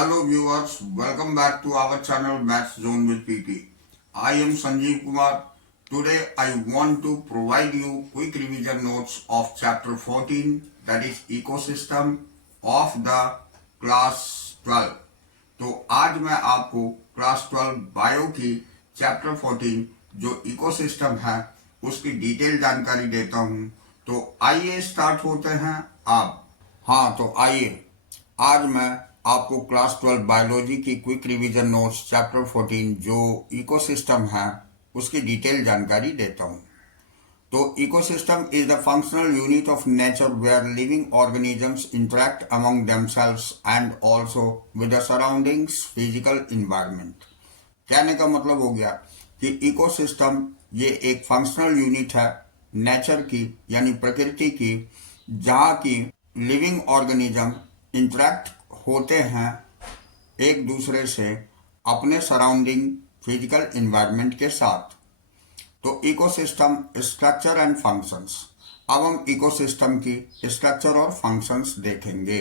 Hello viewers, welcome back to our channel Maths Zone with PT. I am Sanjeev Kumar. Today I want to provide you quick revision notes of chapter 14, that is ecosystem of the class 12. तो आज मैं आपको class 12 bio की chapter 14 जो ecosystem है उसकी detail जानकारी देता हूँ। तो आइए स्टार्ट होते हैं आप। हाँ, तो आइए आज मैं आपको क्लास 12 बायोलॉजी की क्विक रिवीजन नोट्स चैप्टर 14 जो इकोसिस्टम है उसकी डिटेल जानकारी देता हूँ। तो ecosystem is the functional unit of nature where living organisms interact among themselves and also with the surroundings physical environment. कहने का मतलब हो गया कि इकोसिस्टम ये एक फंक्शनल यूनिट है नेचर की यानी प्रकृति की, जहाँ की लिविंग ऑर्गेनिज्म इंटरेक्ट होते हैं एक दूसरे से अपने सराउंडिंग फिजिकल इन्वायरमेंट के साथ। तो इकोसिस्टम स्ट्रक्चर एंड फंक्शंस। अब हम इकोसिस्टम की स्ट्रक्चर और फंक्शंस देखेंगे।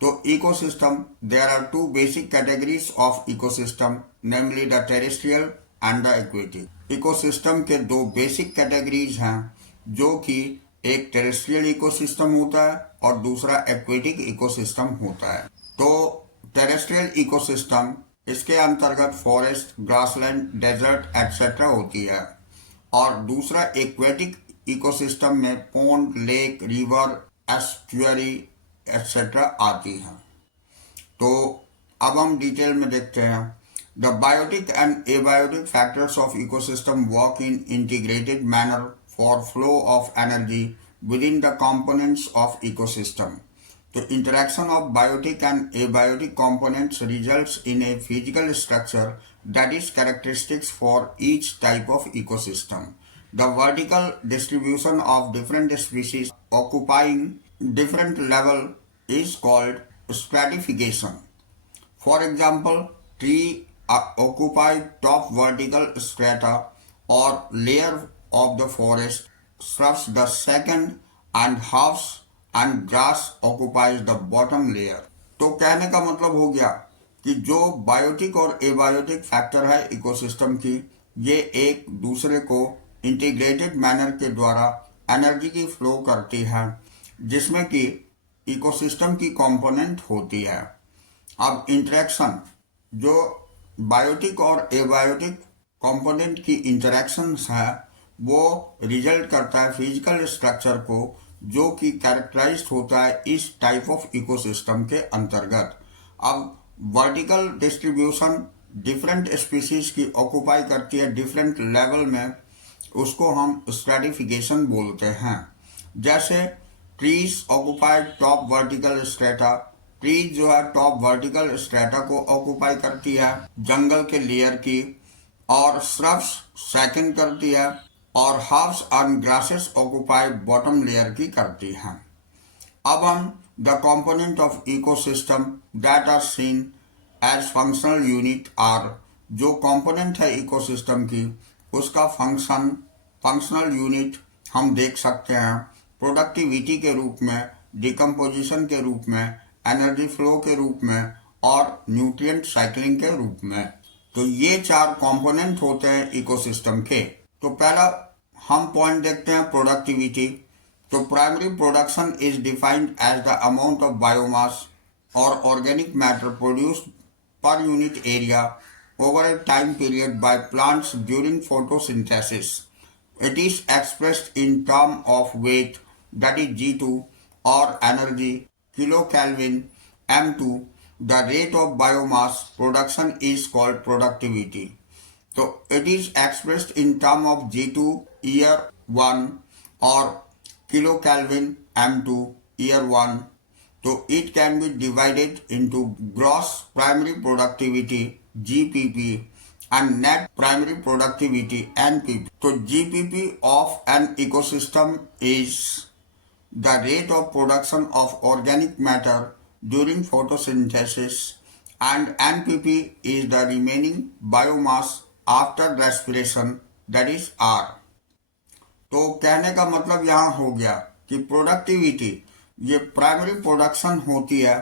तो ecosystem, there are two basic categories of ecosystem, namely the terrestrial and the aquatic. Ecosystem के दो बेसिक कैटेगरीज हैं जो कि एक टेरेस्ट्रियल इकोसिस्टम होता है और दूसरा एक्वेटिक इकोसिस्टम होता है। तो टेरेस्ट्रियल इकोसिस्टम, इसके अंतर्गत फॉरेस्ट, ग्रासलैंड, डेजर्ट एक्सेट्रा होती है, और दूसरा एक्वेटिक इकोसिस्टम में pond, lake, river, estuary etcetera आती है। तो अब हम डिटेल में देखते हैं। The biotic and abiotic factors of ecosystem work in integrated manner for flow of energy within the components of ecosystem. The interaction of biotic and abiotic components results in a physical structure that is characteristics for each type of ecosystem. The vertical distribution of different species occupying different level is called stratification. For example, tree occupy top vertical strata or layer of the forest, shrubs the second, and herbs and grass occupies the bottom layer. तो कहने का मतलब हो गया कि जो biotic और abiotic factor है इकोसिस्टम की, ये एक दूसरे को इंटीग्रेटेड मैनर के द्वारा एनर्जी की फ्लो करती है, जिसमें कि इकोसिस्टम की कंपोनेंट होती है। अब इंटरेक्शन, जो बायोटिक और एबायोटिक कंपोनेंट की इंटरेक्शंस है वो रिजल्ट करता है फिजिकल स्ट्रक्चर को, जो कि कैरेक्टराइज्ड होता है इस टाइप ऑफ इकोसिस्टम के अंतर्गत। अब वर्टिकल डिस्ट्रीब्यूशन डिफरेंट स्पीसीज की ऑक्यूपाई करती है डिफरेंट लेवल में, उसको हम स्ट्रेटिफिकेशन बोलते हैं। जैसे trees occupy top vertical strata, trees जो है टॉप वर्टिकल स्ट्रेटा को ऑक्यूपाई करती है जंगल के लेयर की, और श्रब्स सेकंड करती है, और herbs and grasses occupy bottom layer की करती हैं। अब हम the component of ecosystem that are seen as functional unit are, जो कंपोनेंट है इकोसिस्टम की उसका फंक्शनल यूनिट हम देख सकते हैं प्रोडक्टिविटी के रूप में, डिकम्पोजिशन के रूप में, एनर्जी फ्लो के रूप में और न्यूट्रिएंट साइकिलिंग के रूप में। तो ये चार कंपोनेंट होते हैं इकोसिस्टम के। तो पहला हम पॉइंट देखते हैं प्रोडक्टिविटी। तो primary production is defined as the amount of biomass और organic matter produced per unit area over a time period by plants during photosynthesis. It is expressed in term of weight, that is G2, और energy kilo kelvin M2. The rate of biomass production is called productivity. So it is expressed in term of G2 year 1 or kilocalvin M2 year 1. So it can be divided into gross primary productivity GPP and net primary productivity NPP. So GPP of an ecosystem is the rate of production of organic matter during photosynthesis, and NPP is the remaining biomass after respiration, that is R. तो कहने का मतलब यहाँ हो गया कि productivity ये primary production होती है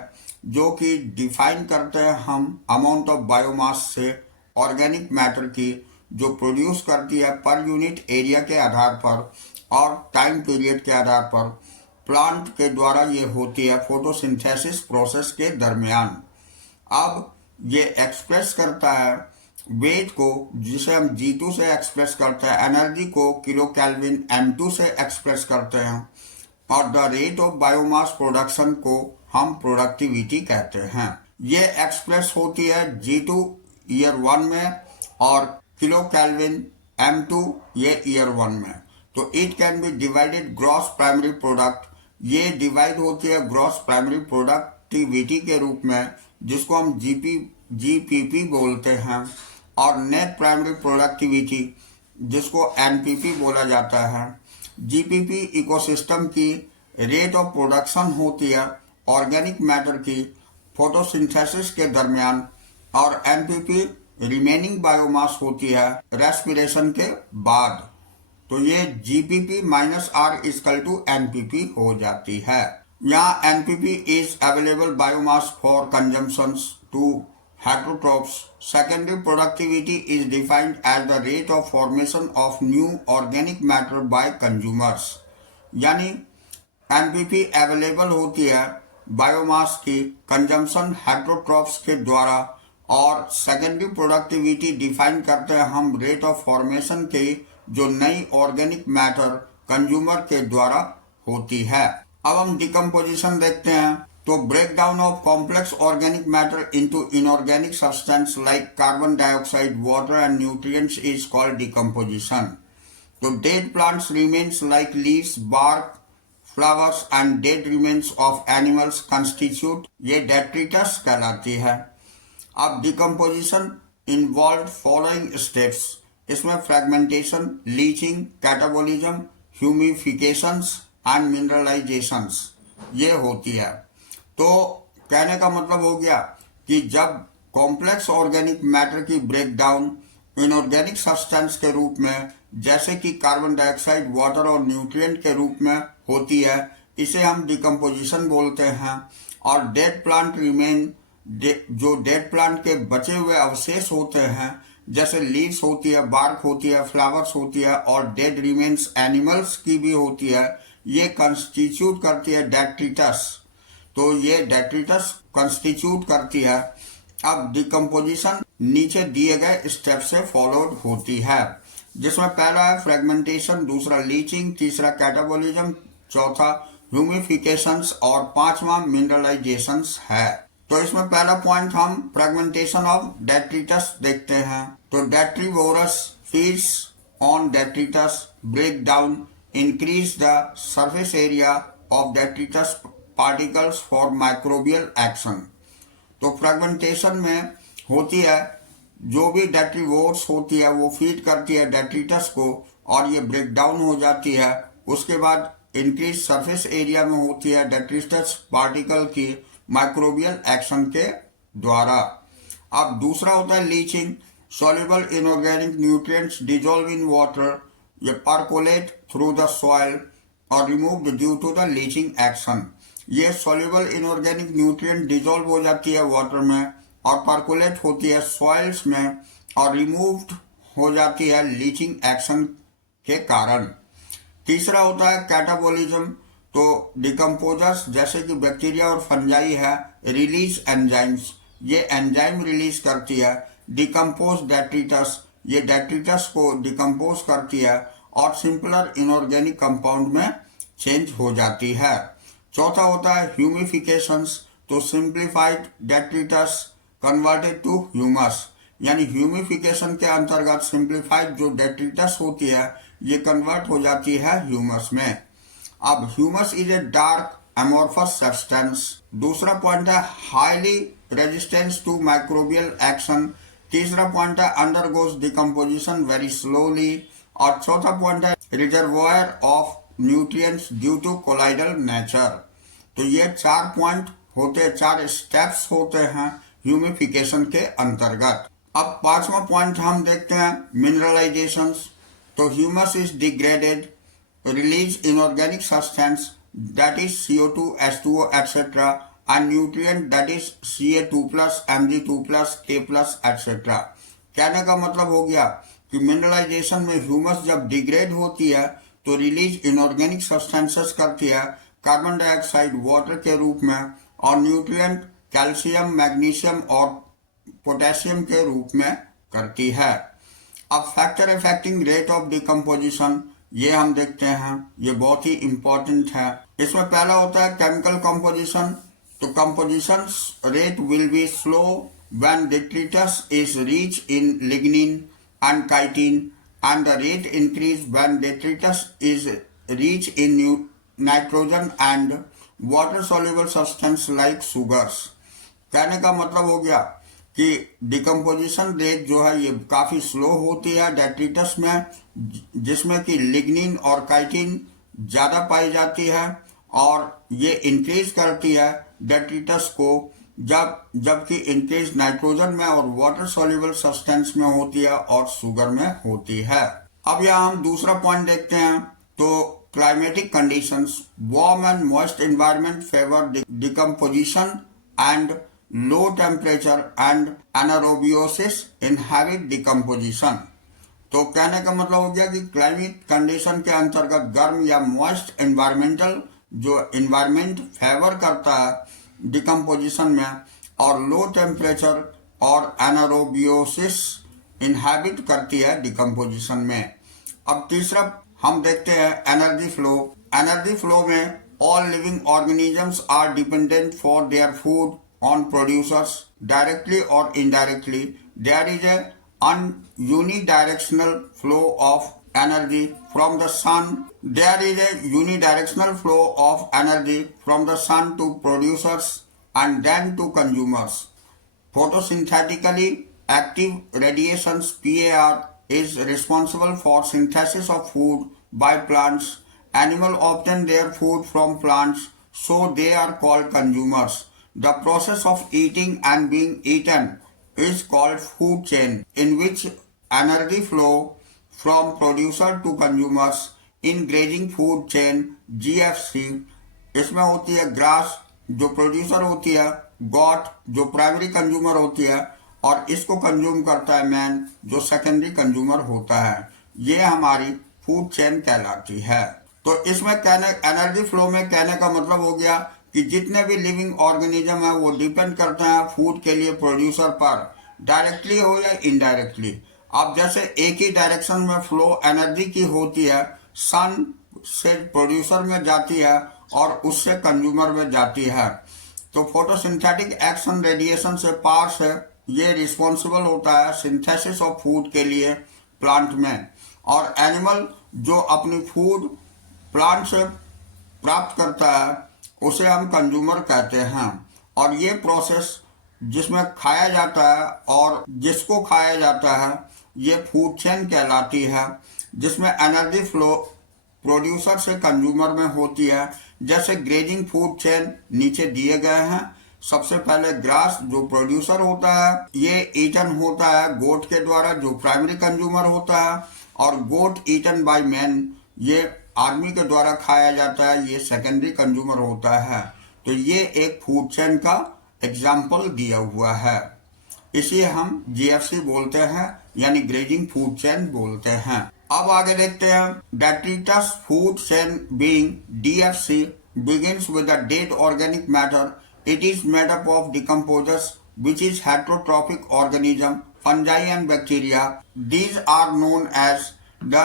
जो कि डिफाइन करते हैं हम अमाउंट ऑफ बायोमास से ऑर्गेनिक मैटर की, जो प्रोड्यूस करती है पर यूनिट एरिया के आधार पर और टाइम पीरियड के आधार पर प्लांट के द्वारा ये होती है फोटोसिंथेसिस प्रोसेस के दरमियान। अब ये एक्सप्रेस करता है वेट को, जिसे हम G2 से एक्सप्रेस करते हैं, एनर्जी को किलो केल्विन M2 से एक्सप्रेस करते हैं, और the rate of biomass production को हम प्रोडक्टिविटी कहते हैं। ये एक्सप्रेस होती है G2 ईयर 1 में और किलो केल्विन M2 ये ईयर 1 में। तो it can be divided gross primary product, ये डिवाइड होती है ग्रॉस प्राइमरी प्रोडक्टिविटी के रूप में, जिसको हम जीपीपी बोलते हैं, और नेट प्राइमरी प्रोडक्टिविटी जिसको एनपीपी बोला जाता है। जीपीपी इकोसिस्टम की रेट ऑफ प्रोडक्शन होती है ऑर्गेनिक मैटर की फोटोसिंथेसिस के दरमियान, और एनपीपी रिमेनिंग बायोमास होती है रेस्पिरेशन के बाद। तो ये GPP minus R equal to NPP हो जाती है। यहाँ NPP is available biomass for consumptions to heterotrophs. Secondary productivity is defined as the rate of formation of new organic matter by consumers. यानी एनपीपी अवेलेबल होती है biomass की consumption heterotrophs के द्वारा, और सेकेंडरी प्रोडक्टिविटी डिफाइन करते हैं हम रेट ऑफ फॉर्मेशन के, जो नई ऑर्गेनिक मैटर कंज्यूमर के द्वारा होती है। अब हम डिकम्पोजिशन देखते हैं। तो breakdown of complex organic matter into inorganic substance like carbon dioxide, water and nutrients is called decomposition. So dead plants remains like leaves, bark, flowers and dead remains of animals constitute ये detritus कहलाती है। अब decomposition involved following steps, इसमें fragmentation, leaching, catabolism, humifications and mineralizations ये होती है। तो कहने का मतलब हो गया कि जब कॉम्प्लेक्स ऑर्गेनिक मैटर की ब्रेकडाउन इनऑर्गेनिक सब्सटेंस के रूप में, जैसे कि कार्बन डाइऑक्साइड, वाटर और न्यूट्रिएंट के रूप में होती है, इसे हम डिकम्पोजिशन बोलते हैं। और डेड प्लांट रिमेन, जो डेड प्लांट के बचे हुए अवशेष होते हैं, जैसे लीव्स होती है, बार्क होती है, फ्लावर्स होती है, और डेड रिमेन्स एनिमल्स की भी होती है, ये कंस्टिट्यूट करती है डेट्रिटस। तो ये डेट्रिटस कंस्टिट्यूट करती है। अब डिकम्पोजिशन नीचे दिए गए स्टेप से फॉलोड होती है, जिसमें पहला है फ्रेगमेंटेशन, दूसरा लीचिंग, तीसरा कैटाबोलिज्म, चौथा ह्यूमिफिकेशंस और पांचवा मिनरलाइजेशंस है। तो इसमें पहला पॉइंट हम फ्रेगमेंटेशन ऑफ डेट्रिटस देखते हैं। तो detrivorous feeds on detritus, break down, increase the surface area of detritus particles for microbial action. तो फ्रेगमेंटेशन में होती है, जो भी डेट्रीवोर्स होती है वो फीड करती है डेट्रिटस को, और ये ब्रेक डाउन हो जाती है। उसके बाद इंक्रीज सरफेस एरिया में होती है डेट्रिटस पार्टिकल की माइक्रोबियल एक्शन के द्वारा। अब दूसरा होता है leaching, soluble inorganic nutrients dissolve in water, ये परकोलेट थ्रू द सॉइल और removed due to the leaching action. ये सॉल्युबल इनऑर्गेनिक न्यूट्रिएंट डिजोल्व हो जाती है वाटर में और परकोलेट होती है सॉइल्स में और रिमूव्ड हो जाती है लीचिंग एक्शन के कारण। तीसरा होता है कैटाबोलिज्म। तो डिकम्पोजर्स जैसे कि बैक्टीरिया और फंजाई है, रिलीज एंजाइम्स, ये एंजाइम रिलीज करती है। डिकम्पोज डेट्रिटस, ये डेट्रिटस को डिकम्पोज करती है और सिंपलर इनऑर्गेनिक कंपाउंड में चेंज हो जाती है। चौथा होता है ह्यूमिफिकेशंस। तो simplified detritus converted to humus, यानी ह्यूमिफिकेशन के अंतर्गत सिंप्लीफाइड जो डेट्रिटस होती है ये कन्वर्ट हो जाती है ह्यूमस में। अब humus is a dark amorphous substance. दूसरा पॉइंट है highly resistance to microbial action. तीसरा पॉइंट है अंडरगोज डिकम्पोजिशन वेरी स्लोली। और चौथा पॉइंट है reservoir of nutrients due to colloidal nature. तो ये 4 पॉइंट होते, 4 स्टेप्स होते हैं ह्यूमिफिकेशन के अंतर्गत। अब 5वां पॉइंट हम देखते हैं मिनरलाइजेशंस। तो humus is degraded, release inorganic substance that is CO2, H2O etc. and nutrient that is Ca2 plus, Mg2 plus, K plus etc. कहने का मतलब हो गया कि मिनरलाइजेशन में ह्यूमस जब डिग्रेड होती है तो रिलीज इनऑर्गेनिक सब्सटेंसेस करती है कार्बन डाइऑक्साइड वाटर के रूप में और न्यूट्रिएंट कैल्शियम मैग्नीशियम और पोटेशियम के रूप में करती है। अब factor affecting rate of decomposition ये हम देखते हैं, ये बहुत ही इंपॉर्टेंट है। इसमें पहला होता है केमिकल कंपोजिशन। तो composition rate will be slow when detritus is rich in lignin and chitin and the rate increase when detritus is rich in nitrogen and water soluble substance like sugars। कहने का मतलब हो गया कि decomposition rate जो है ये काफी स्लो होती है डेट्रिटस में, जिसमें कि लिग्निन और काइटिन ज्यादा पाई जाती है और ये इंक्रीज करती है डेट्रिटस को जबकि इंक्रीज नाइट्रोजन में और वाटर सॉल्युबल सब्सटेंस में होती है और शुगर में होती है। अब यहाँ हम दूसरा पॉइंट देखते हैं। तो climatic conditions, warm and moist environment favour decomposition and low temperature and anaerobiosis inhibit decomposition। तो कहने का मतलब हो गया कि क्लाइमेट कंडीशन के अंतर्गत गर्म या मॉइस्ट एनवायरमेंटल जो एनवायरमेंट फेवर करता है डिकम्पोजिशन में और लो टेम्परेचर और एनारोबियोसिस इनहैबिट करती है डिकम्पोजिशन में। अब तीसरा हम देखते हैं एनर्जी फ्लो। एनर्जी फ्लो में all living organisms are dependent for their food on producers directly or indirectly। There is a unidirectional flow of energy from the sun. There is a unidirectional flow of energy from the sun to producers and then to consumers। Photosynthetically active radiations PAR is responsible for synthesis of food by plants। Animals obtain their food from plants, so they are called consumers। The process of eating and being eaten is called food chain, in which energy flow from producer to consumers in grazing food chain GFC। इसमें होती है grass जो producer होती है, got जो primary consumer होती है और इसको कंज्यूम करता है मैन जो सेकेंडरी कंज्यूमर होता है। ये हमारी फूड चेन कहलाती है। तो इसमें एनर्जी फ्लो में कहने का मतलब हो गया कि जितने भी लिविंग ऑर्गेनिज्म है वो डिपेंड करते हैं फूड के लिए प्रोड्यूसर पर, डायरेक्टली हो या इनडायरेक्टली। अब जैसे एक ही डायरेक्शन में फ्लो एनर्जी की होती है, सन से प्रोड्यूसर में जाती है और उससे कंज्यूमर में जाती है। तो फोटोसिंथेटिक एक्शन रेडिएशन से पावर से ये रिस्पॉन्सिबल होता है सिंथेसिस ऑफ फूड के लिए प्लांट में, और एनिमल जो अपनी फूड प्लांट से प्राप्त करता है उसे हम कंज्यूमर कहते हैं। और ये प्रोसेस जिसमें खाया जाता है और जिसको खाया जाता है ये फूड चेन कहलाती है, जिसमें एनर्जी फ्लो प्रोड्यूसर से कंज्यूमर में होती है। जैसे ग्रेजिंग फूड चेन नीचे दिए गए हैं। सबसे पहले ग्रास जो प्रोड्यूसर होता है ये ईटन होता है गोट के द्वारा जो प्राइमरी कंज्यूमर होता है, और गोट ईटन बाय मैन ये आदमी के द्वारा खाया जाता है, ये सेकेंडरी कंज्यूमर होता है। तो ये एक फूड चेन का एग्जाम्पल दिया हुआ है, इसे हम जीएफसी बोलते हैं यानी ग्रेजिंग फूड चेन बोलते हैं। अब आगे देखते हैं detritus food chain being DFC begins with a dead organic matter। It is made up of decomposers which is heterotrophic organism, fungi and bacteria। These are known as the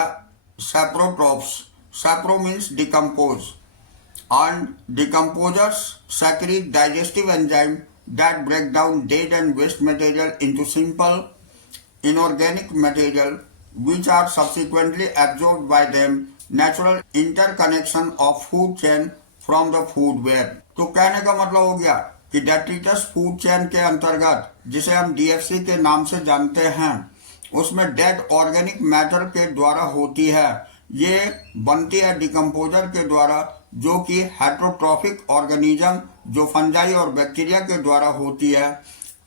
saprotrophs। Sapro means decompose, and decomposers secrete digestive enzyme that break down dead and waste material into simple inorganic material which are subsequently absorbed by them। Natural interconnection of food chain from the food web। तो कहने का मतलब हो गया कि detritus food chain के अंतर्गत जिसे हम डीएफसी के नाम से जानते हैं उसमें डेड ऑर्गेनिक मैटर के द्वारा होती है। ये बनती है डिकम्पोजर के द्वारा जो कि हेट्रोट्रॉफिक ऑर्गेनिज्म जो फंजाई और बैक्टीरिया के द्वारा होती है।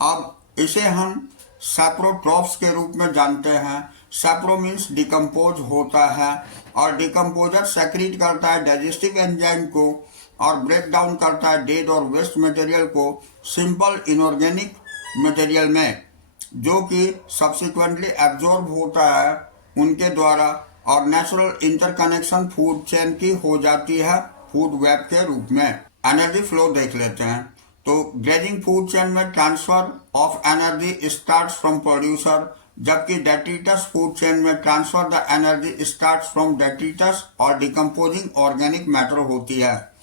अब इसे हम सैप्रोट्रॉफ्स के रूप में जानते हैं। सैप्रो मीन्स डिकम्पोज होता है और डिकम्पोजर सेक्रीट करता है डाइजेस्टिव एंजाइम को और ब्रेक डाउन करता है डेड और वेस्ट मटेरियल को सिंपल इनऑर्गेनिक मटेरियल में, जो कि सब्सिक्वेंटली एब्जॉर्ब होता है उनके द्वारा और नेचुरल इंटरकनेक्शन फूड चेन की हो जाती है फूड वेब के रूप में। एनर्जी फ्लो देख लेते हैं। तो ग्रेडिंग फूड चेन में transfer of energy starts from producer, जबकि डेट्रिटस फूड चेन में transfer the energy starts from detritus और डिकम्पोजिंग ऑर्गेनिक मैटर होती है।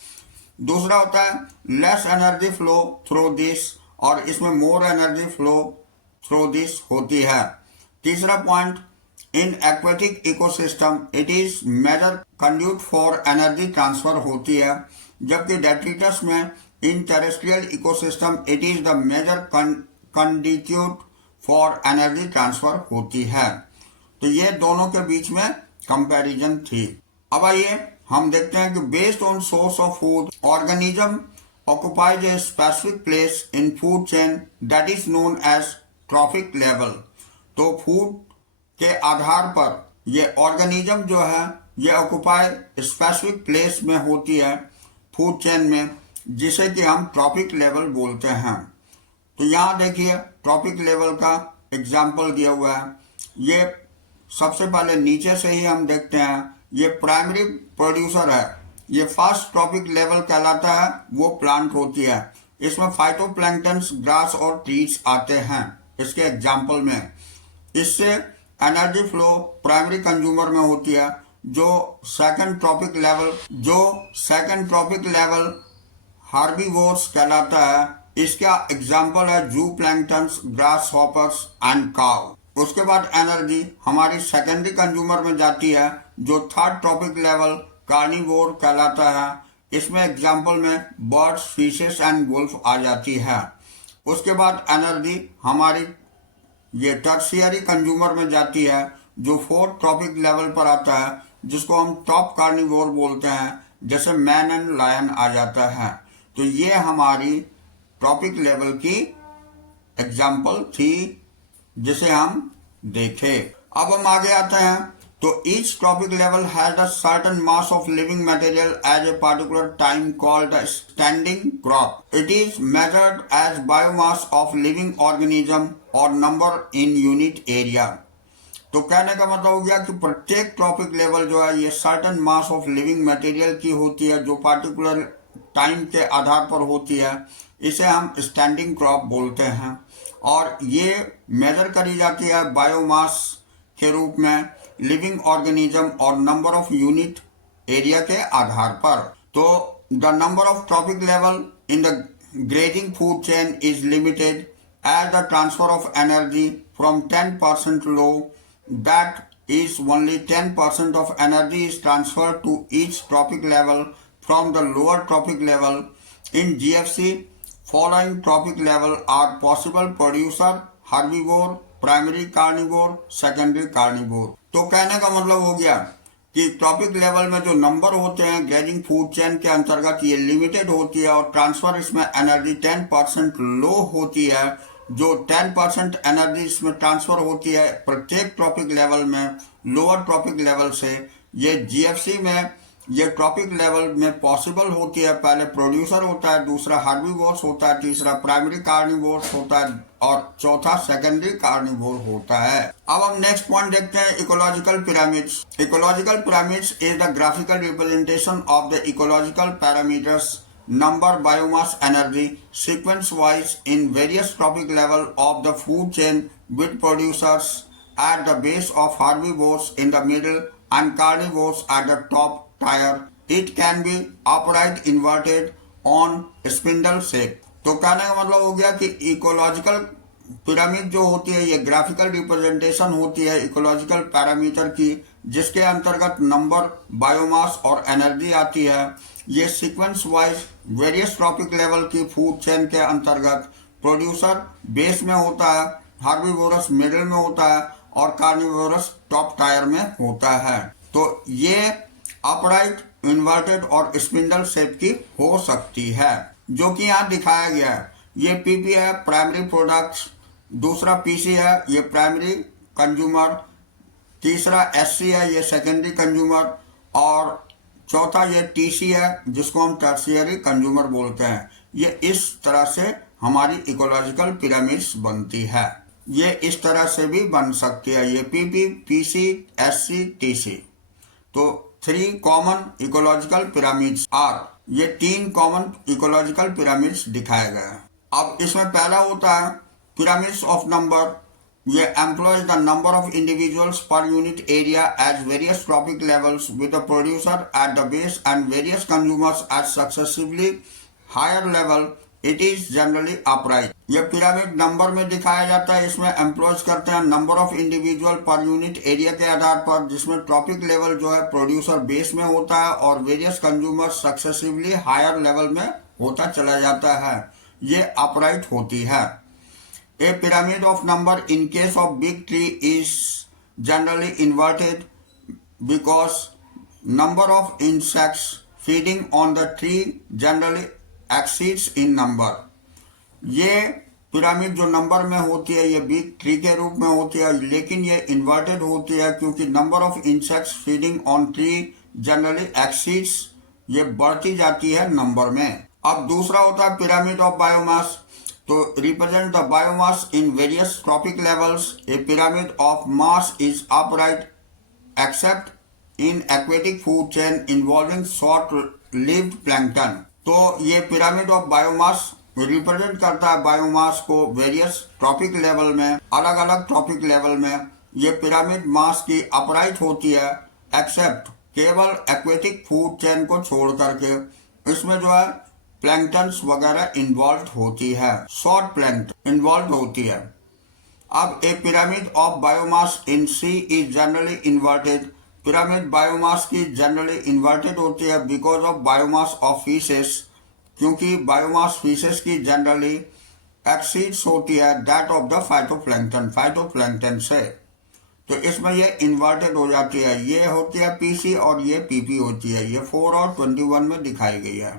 दूसरा होता है less energy flow through this, और इसमें more energy flow through this होती है। तीसरा point, in aquatic ecosystem it is major conduit for energy transfer होती है, जबकि डेट्रिटस में in terrestrial ecosystem it is the major conduit for energy transfer होती है। तो ये दोनों के बीच में कंपैरिजन थी। अब आइए हम देखते हैं कि based on source of food organism occupies a specific place in food chain that is known as trophic level। तो फूड के आधार पर ये ऑर्गेनिज्म जो है ये ऑक्युपाई स्पेसिफिक प्लेस में होती है फूड चेन में, जिसे कि हम ट्रॉपिक लेवल बोलते हैं। तो यहाँ देखिए ट्रॉपिक लेवल का एग्जाम्पल दिया हुआ है। ये सबसे पहले नीचे से ही हम देखते हैं, ये प्राइमरी प्रोड्यूसर है। ये फर्स्ट ट्रॉपिक लेवल कहलाता है, वो प्लांट होती है। इसमें फाइटोप्लैंक्टन्स, ग्रास और ट्रीज आते हैं इसके एग्जाम्पल में। इससे एनर्जी फ्लो प्राइमरी कंज्यूमर में होती है। जो सेकंड ट्रॉपिक लेवल हार्बीवोर्स कहलाता है। इसका एग्जाम्पल है जू planktons, grass hoppers and cow. उसके बाद एनर्जी हमारी सेकेंडरी कंज्यूमर में जाती है, जो थर्ड ट्रॉपिक लेवल कार्निवोर कहलाता है। इसमें एग्जाम्पल में बर्ड्स, फिशेस एंड वुल्फ आ जाती है। उसके बाद एनर्जी हमारी ये टर्शियरी कंज्यूमर में जाती है, जो फोर्थ ट्रॉपिक लेवल पर आता है, जिसको हम टॉप कार्निवोर बोलते हैं, जैसे मैन एंड लायन आ जाता है। तो ये हमारी ट्रॉपिक लेवल की एग्जाम्पल थी जिसे हम देखे। अब हम आगे आते हैं। तो each tropic level has a certain mass of living material at a particular time called a standing crop. It is measured as biomass of living organism or number in unit area. तो कहने का मतलब हो गया कि प्रत्येक trophic level जो है ये certain mass of living material की होती है, जो पार्टिकुलर टाइम के आधार पर होती है। इसे हम स्टैंडिंग क्रॉप बोलते हैं और ये मेजर करी जाती है बायोमास के रूप में लिविंग ऑर्गेनिज्म और नंबर ऑफ यूनिट एरिया के आधार पर। तो the number of trophic level in the grading food chain is limited as the transfer of energy from 10% law, that is only 10% of energy is transferred to each tropic level from the lower tropic level. In GFC, following tropic level are possible producer, herbivore, primary carnivore, secondary carnivore. तो कहने का मतलब हो गया कि trophic level में जो number होते हैं ग्रेडिंग फूड चेन के अंतर्गत ये लिमिटेड होती है और ट्रांसफर इसमें एनर्जी 10% लो होती है। जो 10% एनर्जी इसमें ट्रांसफर होती है प्रत्येक ट्रॉपिक लेवल में लोअर ट्रॉपिक लेवल से, ये जीएफसी में ये ट्रॉपिक लेवल में पॉसिबल होती है। पहले प्रोड्यूसर होता है, दूसरा हार्बीवोर्स होता है, तीसरा प्राइमरी कार्निवोर्स होता है और चौथा सेकेंडरी कार्निवोर होता है। अब हम नेक्स्ट पॉइंट देखते हैं, ecological pyramids. Ecological pyramids is the graphical representation of the ecological parameters, number, biomass, energy, sequence wise in various tropic level of the food chain, with producers at the base of herbivores in the middle and carnivores at the top tier. It can be upright, inverted, on spindle shape. तो कहने का मतलब हो गया कि ecological pyramid जो होती है ये ग्राफिकल रिप्रेजेंटेशन होती है इकोलॉजिकल पैरामीटर की, जिसके अंतर्गत नंबर, बायोमास और एनर्जी आती है। ये sequence wise various trophic level की फूड चेन के अंतर्गत प्रोड्यूसर बेस में होता है, हार्बीवोरस मिडिल में होता है और कार्निवोरस टॉप टायर में होता है। तो ये अपराइट, इन्वर्टेड और स्पिंडल शेप की हो सकती है, जो कि यहाँ दिखाया गया है। ये पीपी है, प्राइमरी प्रोडक्ट्स, दूसरा पीसी है, ये प्राइमरी कंज्यूमर, तीसरा एससी है, ये सेकेंडरी कंज्यूमर और चौथा ये टीसी है जिसको हम टर्शियरी कंज्यूमर बोलते हैं। ये इस तरह से हमारी इकोलॉजिकल पिरामिड्स बनती है। ये इस तरह से भी बन सकती है, ये पीपी, पीसी, एससी, टीसी। तो 3 कॉमन इकोलॉजिकल पिरामिड्स आर, ये 3 कॉमन इकोलॉजिकल पिरामिड्स दिखाए गए हैं। अब इसमें पहला होता है पिरामिड्स ऑफ नंबर। ये employs the number of individuals per unit area at various trophic levels with a producer at the base and various consumers at successively higher level. It is generally upright. ये pyramid number में दिखाया जाता है। इसमें employees करते हैं number of individual पर unit area के आधार पर, जिसमें ट्रॉपिक लेवल जो है प्रोड्यूसर बेस में होता है और various consumer successively higher level में होता चला जाता है। ये अपराइट होती है। A pyramid of number in case of big tree is generally inverted because number of insects feeding on the tree generally exceeds in number. ये पिरामिड जो नंबर में होती है ये बिग ट्री के रूप में होती है, लेकिन ये इन्वर्टेड होती है क्योंकि number of insects feeding on tree generally exceeds, ये बढ़ती जाती है नंबर में। अब दूसरा होता है पिरामिड ऑफ बायोमास। तो represent the biomass in various trophic levels. A pyramid of mass is upright except in aquatic food chain involving short-lived plankton. तो ये पिरामिड ऑफ बायोमास रिप्रेजेंट करता है बायोमास को वेरियस ट्रॉपिक लेवल में, अलग अलग trophic level में। ये पिरामिड मास की अपराइट होती है एक्सेप्ट केवल एक्वेटिक फूड चेन को छोड़ करके। इसमें जो है प्लैंक्टन्स वगैरह इन्वॉल्व होती है, शॉर्ट प्लैंक्टन इन्वॉल्व होती है। अब a pyramid of biomass in sea is generally inverted. Pyramid biomass की जनरली इन्वर्टेड होती है because of biomass of fishes, क्योंकि बायोमास फिशेस की जनरली एक्सीड्स होती है दैट ऑफ द फाइटोप्लैंक्टन से। तो इसमें ये इन्वर्टेड हो जाती है। ये होती है पीसी और ये पीपी होती है। ये 4 और 21 में दिखाई गई है।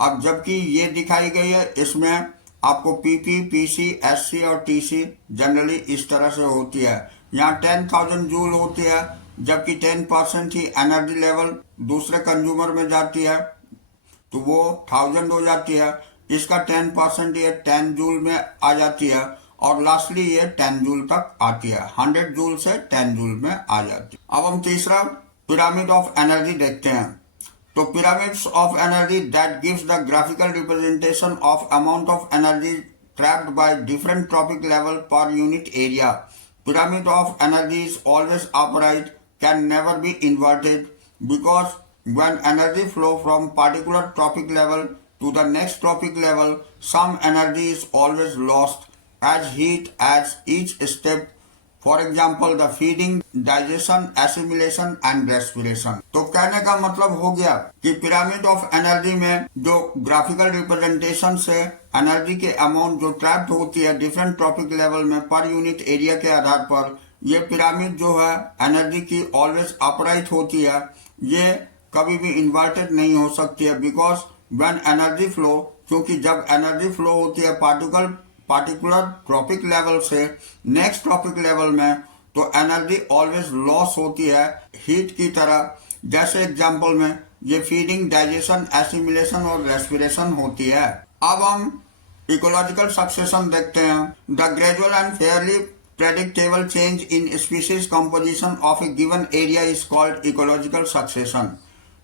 अब जबकि ये दिखाई गई है इसमें आपको पीपी, पीसी, एससी और टीसी जनरली इस तरह से होती है। यहाँ 10,000 जूल होती है, जबकि 10% ही एनर्जी लेवल दूसरे कंज्यूमर में जाती है तो वो 1000 हो जाती है। इसका 10% ये 10 जूल में आ जाती है और लास्टली ये 10 जूल तक आती है। 100 जूल से 10 जूल में आ जाती है। अब हम तीसरा पिरामिड ऑफ एनर्जी देखते हैं। तो pyramids of energy that gives the graphical representation of amount of energy trapped by different trophic level per unit area. Pyramid of energy is always upright, can never be inverted, because when energy flow from particular trophic level to the next trophic level, some energy is always lost as heat as each step. For example the feeding, digestion, assimilation and respiration. तो कहने का मतलब हो गया कि pyramid of energy में जो graphical representation से एनर्जी के अमाउंट जो ट्रैप्ड होती है डिफरेंट ट्रॉपिक लेवल में पर यूनिट एरिया के आधार पर, ये पिरामिड जो है एनर्जी की ऑलवेज अपराइट होती है। ये कभी भी इन्वर्टेड नहीं हो सकती है बिकॉज व्हेन एनर्जी फ्लो, क्योंकि जब एनर्जी फ्लो होती है पार्टिकुलर ट्रॉपिक लेवल से नेक्स्ट ट्रॉपिक लेवल में, तो एनर्जी ऑलवेज लॉस होती है हीट की तरह। जैसे एग्जांपल में ये फीडिंग, डाइजेशन, एसिमिलेशन और रेस्पिरेशन होती है। अब हम इकोलॉजिकल सक्सेशन देखते हैं। The gradual and Fairlie predictable change in species composition of A given area is called ecological succession.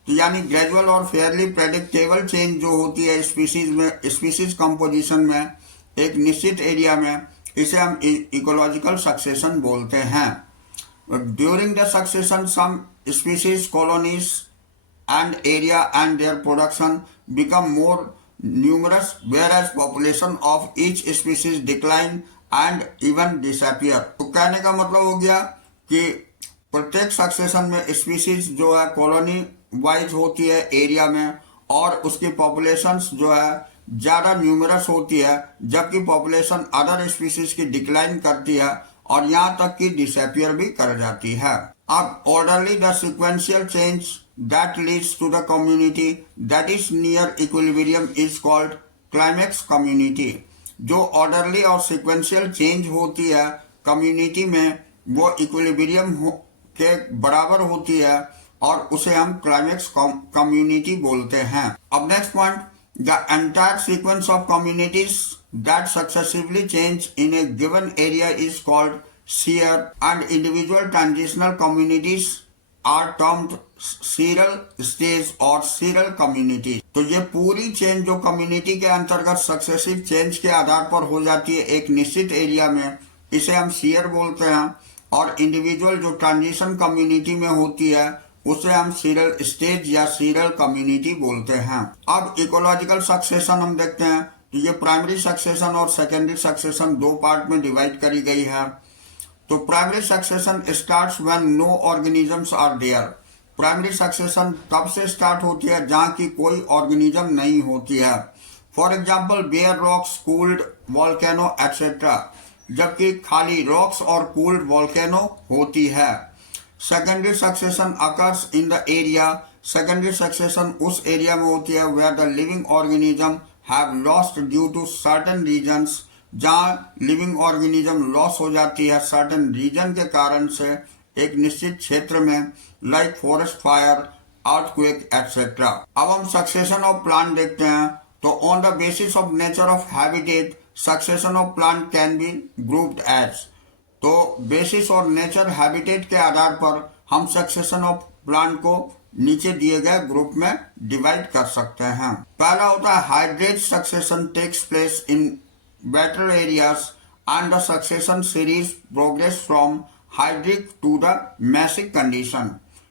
तो यानी ग्रेजुअल और फेयरली प्रेडिक्टेबल चेंज जो होती है स्पीशीज कंपोजिशन में एक निश्चित एरिया में, इसे हम इकोलॉजिकल सक्सेशन बोलते हैं। During the succession some species, colonies and area and their production become more numerous whereas population of each species decline and even disappear। तो कहने का मतलब हो गया कि प्रत्येक सक्सेशन में स्पीशीज जो है कॉलोनी वाइज होती है एरिया में और उसकी पॉपुलेशंस जो है ज्यादा न्यूमरस होती है, जबकि पॉपुलेशन अदर स्पीशीज की डिक्लाइन करती है और यहाँ तक कि डिसअपियर भी कर जाती है। अब orderly the sequential change that leads to the community that is near equilibrium is called climax community. जो ऑर्डरली और सिक्वेंशियल चेंज होती है कम्युनिटी में वो इक्विलिब्रियम के बराबर होती है और उसे हम क्लाइमेक्स कम्युनिटी बोलते हैं। अब next point, the entire sequence of communities that successively change in a given area is called sere and individual transitional communities are termed seral stage और सीरियल कम्युनिटी। तो ये पूरी चेंज जो कम्युनिटी के अंतर्गत सक्सेसिव चेंज के आधार पर हो जाती है एक निश्चित एरिया में, इसे हम सीयर बोलते हैं। और इंडिविजुअल जो ट्रांजिशन कम्युनिटी में होती है उसे हम सीरियल स्टेज या सीरियल कम्युनिटी बोलते हैं। अब इकोलॉजिकल सक्सेशन हम देखते हैं, तो ये प्राइमरी सक्सेशन और सेकेंडरी सक्सेशन दो पार्ट में डिवाइड करी गई है। तो primary succession starts when no organisms are there. Primary succession तब से स्टार्ट होती है जहां की कोई ऑर्गेनिज्म नहीं होती है। For example bare rocks, cooled volcano etcetera, जबकि खाली रॉक्स और कूल्ड वॉल्केनो होती है। Secondary succession occurs in the area. Secondary succession उस एरिया में होती है where the living organism have lost due to certain reasons, जहां लिविंग ऑर्गेनिज्म लॉस हो जाती है सर्टेन रीजन के कारण से एक निश्चित क्षेत्र में, like forest fire, earthquake etcetera. अब हम सक्सेशन ऑफ प्लांट देखते हैं। तो on the basis of nature of habitat succession of plant can be grouped as. तो बेसिस और नेचर हैबिटेट के आधार पर हम सक्सेशन ऑफ प्लांट को नीचे दिए गए ग्रुप में डिवाइड कर सकते हैं। पहला होता है hydrate succession takes place in better areas and the succession series progress from hydric to the mesic condition।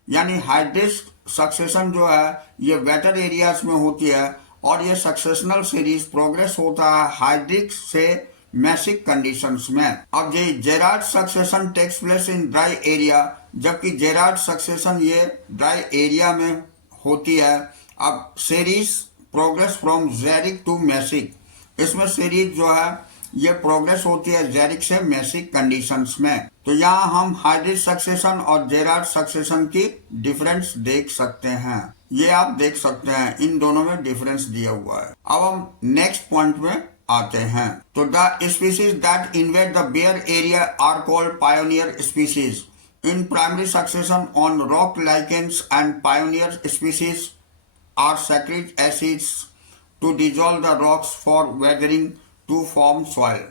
यानी हाइड्रिक सक्सेशन जो है ये वेटर एरियाज में होती है और ये सक्सेशनल सीरीज प्रोग्रेस होता है हाइड्रिक से मैसिक कंडीशंस में। अब ये xerarch succession takes place in dry area, जबकि जेरार्ड सक्सेशन ये ड्राई एरिया में होती है। अब series progress from xeric to mesic, इसमें सीरीज जो है ये प्रोग्रेस होती है जेरिक से मैसिक कंडीशंस में। तो यहाँ हम हाइड्रिक सक्सेशन और जेरार्ड सक्सेशन की डिफरेंस देख सकते हैं। ये आप देख सकते हैं, इन दोनों में डिफरेंस दिया हुआ है। अब हम नेक्स्ट पॉइंट में आते हैं। तो the species that invade the bare area are called pioneer species. In primary succession on rock lichens and pioneer species are secrete acids to dissolve the rocks for weathering to form soil।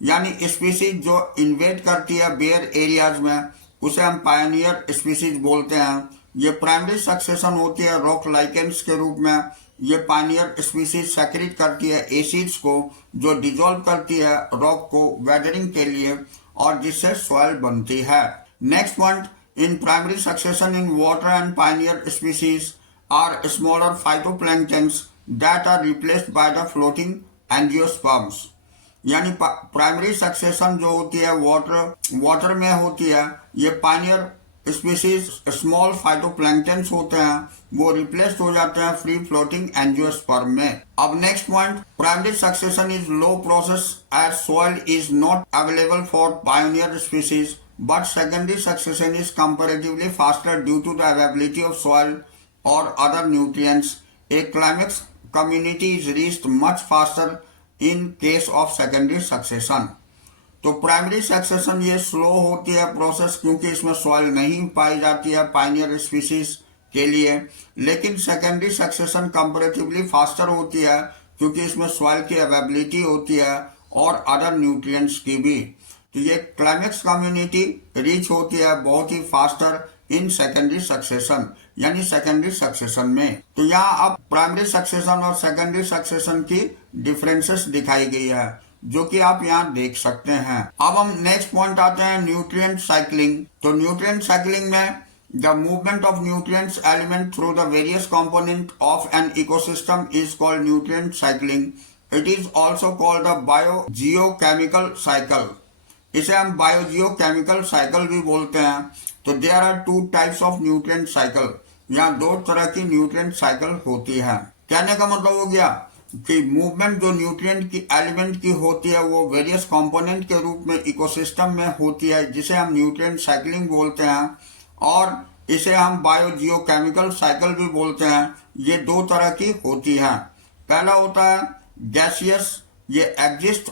यानी species जो InvIT करती है bear areas में उसे हम Pioneer species बोलते हैं। ये प्राइमरी सक्सेशन होती है रॉक लाइकेंस के रूप में। ये पायनियर स्पीसीज सेक्रेट करती है एसिड्स को जो डिजोल्व करती है रॉक को वेदरिंग के लिए और जिससे सॉइल बनती है। Next point, in primary succession in water and pioneer species are smaller phytoplanktons that are replaced by the floating angiosperms। यानी प्राइमरी सक्सेशन जो होती है वाटर में होती है, ये पायनियर स्पीसीज स्मॉल फाइटोप्लैंक्टन्स होते हैं, वो रिप्लेस हो जाते हैं फ्री फ्लोटिंग एंजियोस्पर्म में। अब next point, primary succession is low process as soil is not available for pioneer species, but secondary succession is comparatively faster due to the availability of soil और other nutrients. A climax community is reached much faster in case of secondary succession। तो primary succession ये slow होती है process क्योंकि इसमें soil नहीं पाई जाती है पायनियर स्पीसीज के लिए, लेकिन सेकेंडरी सक्सेशन कंपैरेटिवली फास्टर होती है क्योंकि इसमें सॉइल की अवेलेबिलिटी होती है और अदर न्यूट्रिएंट्स की भी। तो ये क्लाइमेक्स कम्युनिटी रीच होती है बहुत ही फास्टर इन सेकेंडरी सक्सेशन, यानी सेकेंडरी सक्सेशन में। तो यहाँ अब प्राइमरी सक्सेशन और सेकेंडरी सक्सेशन की डिफरेंसेस दिखाई गई है जो कि आप यहाँ देख सकते हैं। अब हम नेक्स्ट पॉइंट आते हैं न्यूट्रिएंट साइक्लिंग। तो न्यूट्रिएंट साइक्लिंग में the movement of nutrients element through the various component of an ecosystem is called nutrient cycling. It is also called the biogeochemical cycle. इसे हम बायोजियोकेमिकल साइकिल भी बोलते हैं। तो there are two types of nutrient cycle. यहाँ दो तरह की न्यूट्रिएंट साइकिल होती है। कहने का मतलब हो गया कि मूवमेंट जो न्यूट्रिएंट की एलिमेंट की होती है वो वेरियस कंपोनेंट के रूप में इकोसिस्टम में होती है, जिसे हम न्यूट्रिएंट साइक्लिंग बोलते हैं, और इसे हम बायोजियोकेमिकल साइकिल भी बोलते हैं। ये दो तरह की होती है। पहला होता है गैसियस, ये एग्जिस्ट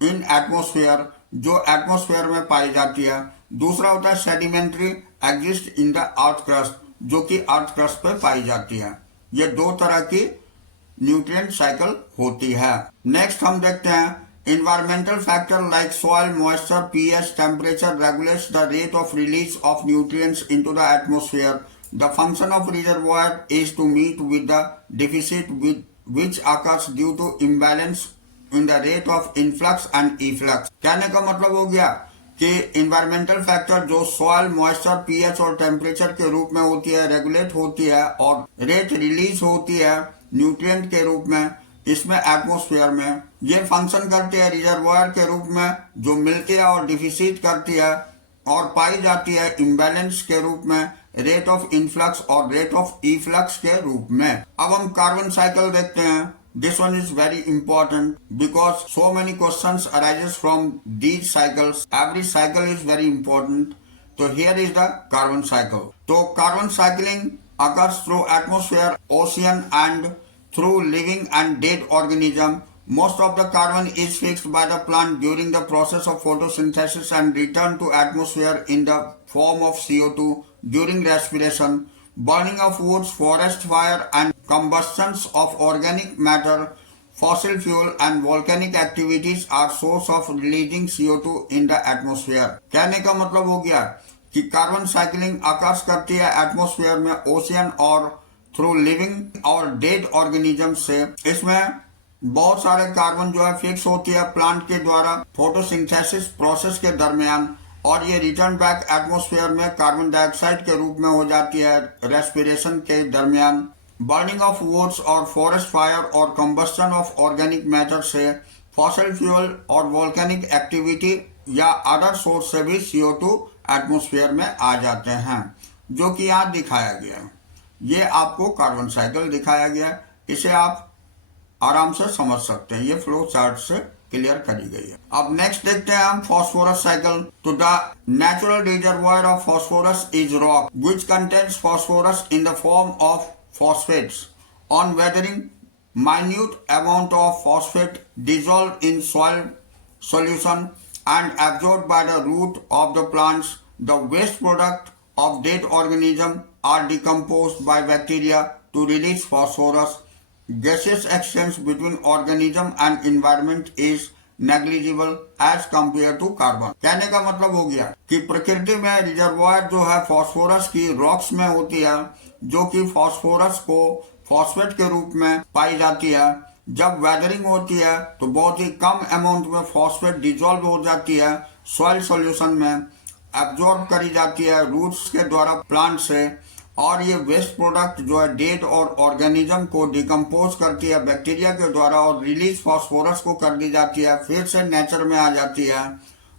इन एटमोस्फेयर, जो एटमोस्फेयर में पाई जाती है। दूसरा होता है sedimentary, exist in the earth crust, जो कि अर्थ क्रस्ट पे पाई जाती है। ये दो तरह की न्यूट्रिएंट साइकिल होती है। नेक्स्ट हम देखते हैं environmental factor like soil moisture pH temperature regulates the rate of release of nutrients into the atmosphere. The function of reservoir is to meet with the deficit which occurs due to imbalance in the rate of influx and efflux. कहने का मतलब हो गया कि environmental factor जो soil moisture pH और temperature के रूप में होती है, रेगुलेट होती है और रेट रिलीज होती है न्यूट्रिएंट के रूप में इसमें एटमॉस्फेयर में, ये फंक्शन करती है रिजर्वायर के रूप में जो मिलती है और डिफिसिट करती है और पाई जाती है इम्बैलेंस के रूप में रेट ऑफ इनफ्लक्स और रेट ऑफ इफ्लक्स के रूप में। अब हम कार्बन साइकिल देखते हैं। This one is very important because so many questions arises from these cycles. Every cycle is very important. So here is the carbon cycle. So carbon cycling occurs through atmosphere, ocean and through living and dead organism. Most of the carbon is fixed by the plant during the process of photosynthesis and returned to atmosphere in the form of CO2 during respiration. Burning of woods, forest fire and combustions of organic matter, fossil fuel and volcanic activities are source of releasing CO2 in the atmosphere. कहने का मतलब हो गया कि carbon cycling आकाश करती है atmosphere में, ocean और थ्रू लिविंग और डेड ऑर्गेनिज्म से। इसमें बहुत सारे कार्बन जो है फिक्स होती है प्लांट के द्वारा फोटोसिंथेसिस प्रोसेस के दरमियान और ये रिटर्न बैक एटमॉस्फेयर में कार्बन डाइऑक्साइड के रूप में हो जाती है रेस्पिरेशन के दरमियान। बर्निंग ऑफ वुड्स और फॉरेस्ट फायर और कंबस्टन ऑफ ऑर्गेनिक मैटर से, फॉसिल फ्यूल और वोल्केनिक एक्टिविटी या अदर सोर्स से भी CO2 एटमॉस्फेयर में आ जाते हैं, जो कि यहाँ दिखाया गया है। ये आपको कार्बन साइकिल दिखाया गया, इसे आप आराम से समझ सकते हैं, ये फ्लो चार्ट से क्लियर करी गई है। अब नेक्स्ट देखते हैं हम फॉस्फोरस साइकिल। तो the natural reservoir of phosphorus is rock which contains phosphorus in the form of phosphates. On weathering, minute amount of phosphate dissolved in soil solution and absorbed by the root of the plants. The waste product of dead organism are decomposed by bacteria to release phosphorus. Gaseous exchange between organism and environment is negligible as compared to carbon. कहने का मतलब हो गया कि प्रकृति में reservoir जो है फॉस्फोरस की रॉक्स में होती है, जो कि फॉस्फोरस को फॉस्फेट के रूप में पाई जाती है। जब वेदरिंग होती है तो बहुत ही कम अमाउंट में फॉस्फेट डिजोल्व हो जाती है सॉइल सॉल्यूशन में, एब्जॉर्ब करी जाती है रूट्स के द्वारा प्लांट से, और ये वेस्ट प्रोडक्ट जो है डेड और ऑर्गेनिज्म को डिकम्पोज करती है बैक्टीरिया के द्वारा और रिलीज फॉस्फोरस को कर दी जाती है, फिर से नेचर में आ जाती है।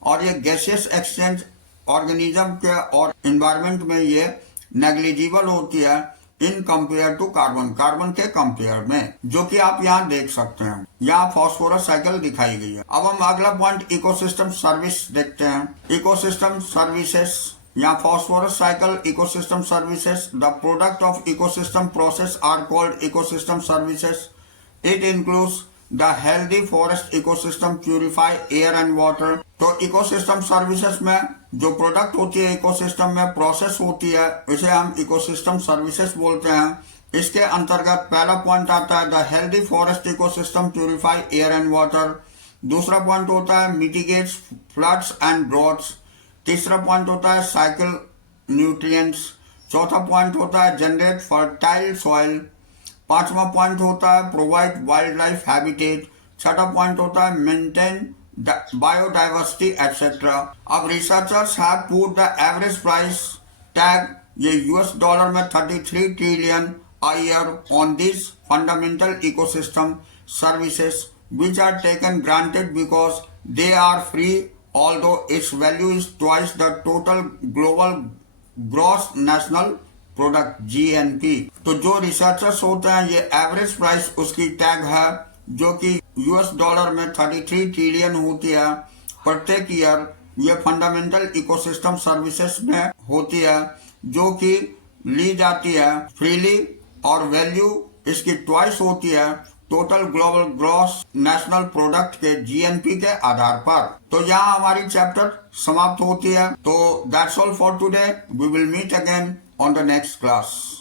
और ये गैसियस एक्सचेंज ऑर्गेनिज्म के और एनवायरनमेंट में ये नेग्लिजिबल होती है in compare to carbon, carbon के कंपेयर में, जो कि आप यहाँ देख सकते हैं। यहाँ फॉस्फोरस साइकिल दिखाई गई है। अब हम अगला पॉइंट इकोसिस्टम सर्विस देखते हैं। इकोसिस्टम सर्विसेज, यहाँ phosphorus cycle ecosystem services, the product of ecosystem process are called ecosystem services. It includes the healthy forest ecosystem purify air and water. तो इकोसिस्टम सर्विसेज में जो प्रोडक्ट होती है ecosystem में process होती है, इसे हम इकोसिस्टम सर्विसेज बोलते हैं। इसके अंतर्गत पहला पॉइंट आता है the healthy forest ecosystem purify air and water. दूसरा पॉइंट होता है मिटिगेट्स फ्लड्स एंड ड्रॉट्स। तीसरा पॉइंट होता है साइकिल न्यूट्रिएंट्स। चौथा पॉइंट होता है जनरेट फर्टाइल सॉइल। पांचवा पॉइंट होता है प्रोवाइड वाइल्ड लाइफ हैबिटेट। छठा पॉइंट होता है मेंटेन बायोडाइवर्सिटी एक्सेट्रा। अब researchers have put the average price tag, ये $US में 33 trillion a year on these fundamental ecosystem services which are taken granted because they are free, although its value is twice the total global gross national product GNP। तो जो researchers होते हैं ये average price उसकी tag है जो कि US में 33 ट्रिलियन होती है प्रत्येक ईयर। ये फंडामेंटल इकोसिस्टम सर्विसेज में होती है जो कि ली जाती है फ्रीली और वैल्यू इसकी ट्वाइस होती है total global gross national product के GNP के आधार पर। तो यहाँ हमारी चैप्टर समाप्त होती है। तो that's all for today. We will meet again on the next class.